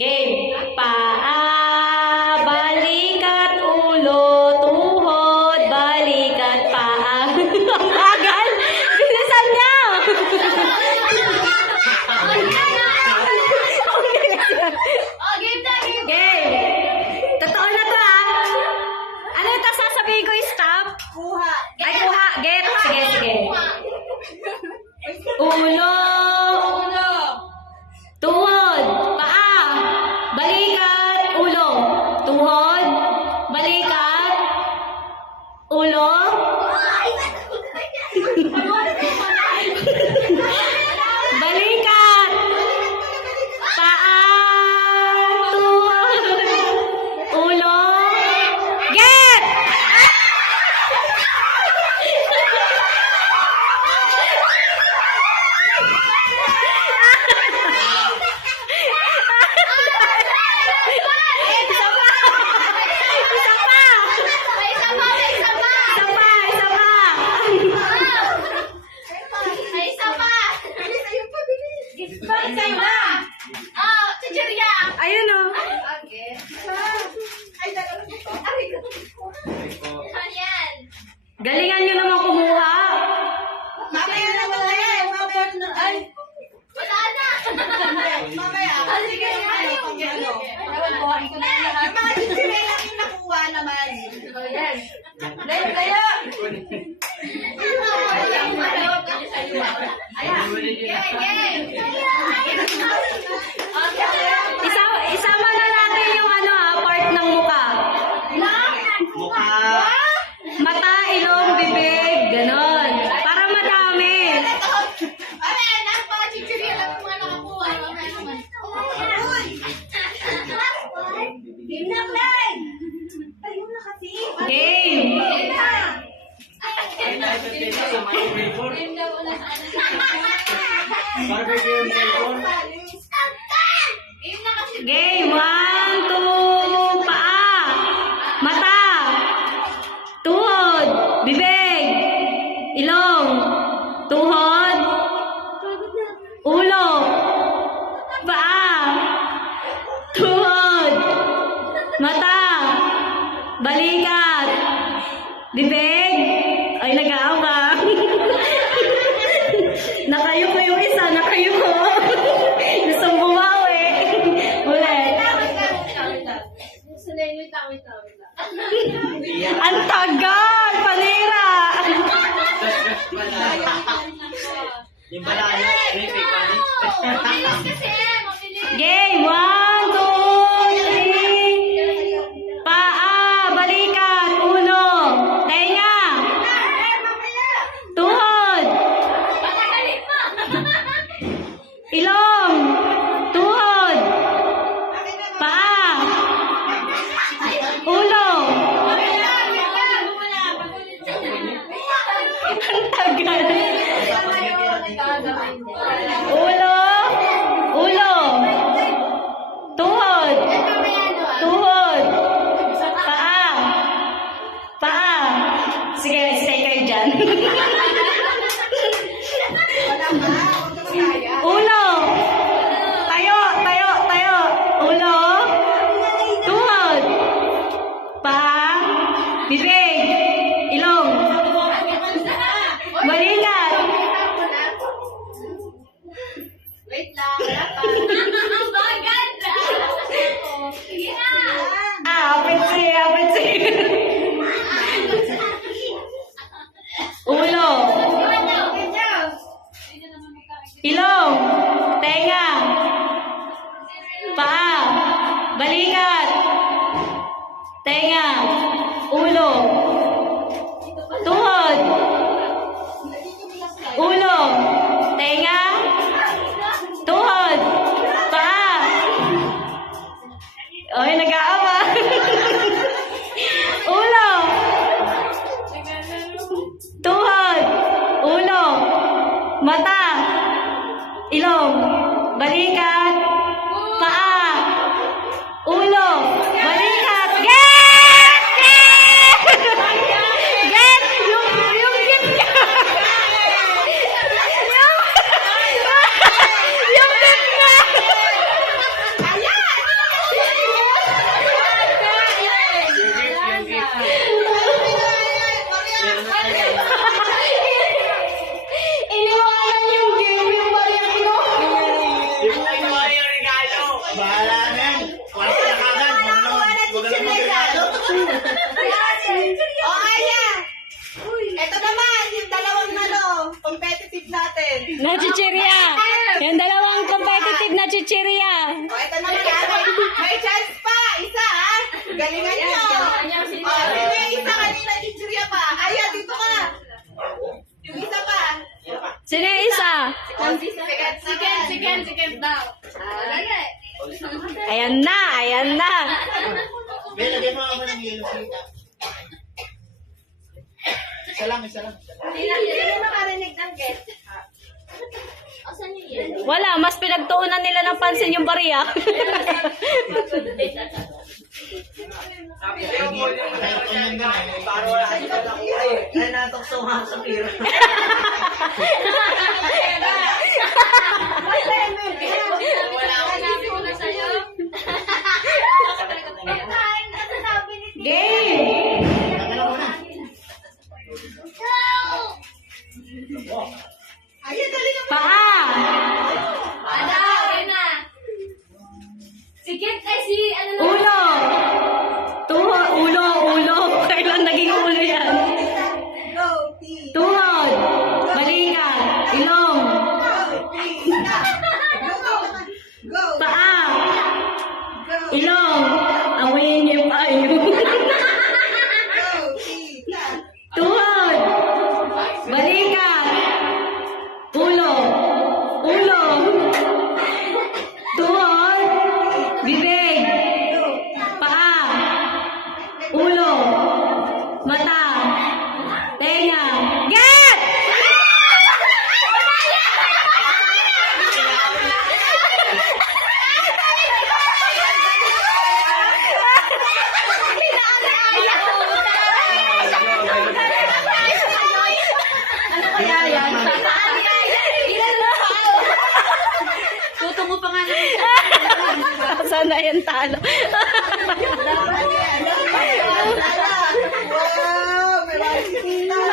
Game. Paa, balikat, ulo, tuhod, balikat, paa. Ang bagal! Bilisan niya! Game. Totoo na to Ano ito sasabihin ko? Stop? Kuha. Ay, kuha. Get. Sige, sige. Ulo. Tuhod. Paa. Balikat. Ulo. Tuhod. Balikat. Ulo. Balikat. Paa. Tuhod. Ulo. Get! Ayun o. Galingan nyo naman kumuha. Mamaya na mamaya. Ay. Mamaya. Sige. Yung mga chichirya yung nakuha naman. Layo. Isama na natin yung part ng mukha. Mata, ilong, bibig, ganon. Para madami. Game. Game. 1, 2, paa. Mata. Tuhod. Bibig. Ilong. Tuhod. Ulo. Paa. Tuhod. Mata. Balikat. Bibig. Ay, nag-aama. Nakayuko yung isa. Nakayuko. Gustong bumawi. Ulit. Ang tagal! Panira! Game! 1, 2, 3. Paa, balikat, ulo, tenga, tuhod, ilong, tuhod, paa, ulo. Ang tagal. Ulo, ulo, tuhod, tuhod, paa, paa. Sige, stay kayo dyan. Ulo, tayo, tayo, tayo. Ulo, tuhod, paa, bibig, ilong, balikat. Wait lang. Apit. Ulo, ilong, tenga, paa, balikat, tenga, ulo, tuhod, ulo, tenga, tuhod, paa. Oy, nag-aama. Ulo, tuhod, ulo, mata, ilong, balikat, paa, ulo, balikat. Get! Bahala na yan. Wala ka na kagad. Huwag na lang magregalo. O, Aya. Ito naman, yung dalawang competitive natin. Na chichirya. Yung dalawang competitive na chichirya. O, ito naman, may chance pa. Isa, ha? Galingan nyo. O, sino yung isa kanina, chichirya pa? Aya, dito ka. Yung isa pa. Sino yung isa? Sikat daw. Ayan na, ayan na. Bella, lagyan mo ako ng yellow sita. Isa lang. Sino nakarinig ng get? Wala, mas pinagtuunan nila ng pansin yung bariya. Game! Aya, dali ka. Paa! Ulo! Ulo. Kailan naging ulo yan? Go, T. Tuhod! Balikat! Ilong! Go. Paa! Ilong! Awayin niyo yung paa niyo. Go, tita. Tuhod! Balikat! Ulo! Tuhod! Bibig! Paa! Ulo! Mata! Tenga! Get! Ano kaya yan? Tutungo pa nga naman. Sana yan talo. Dapat yan.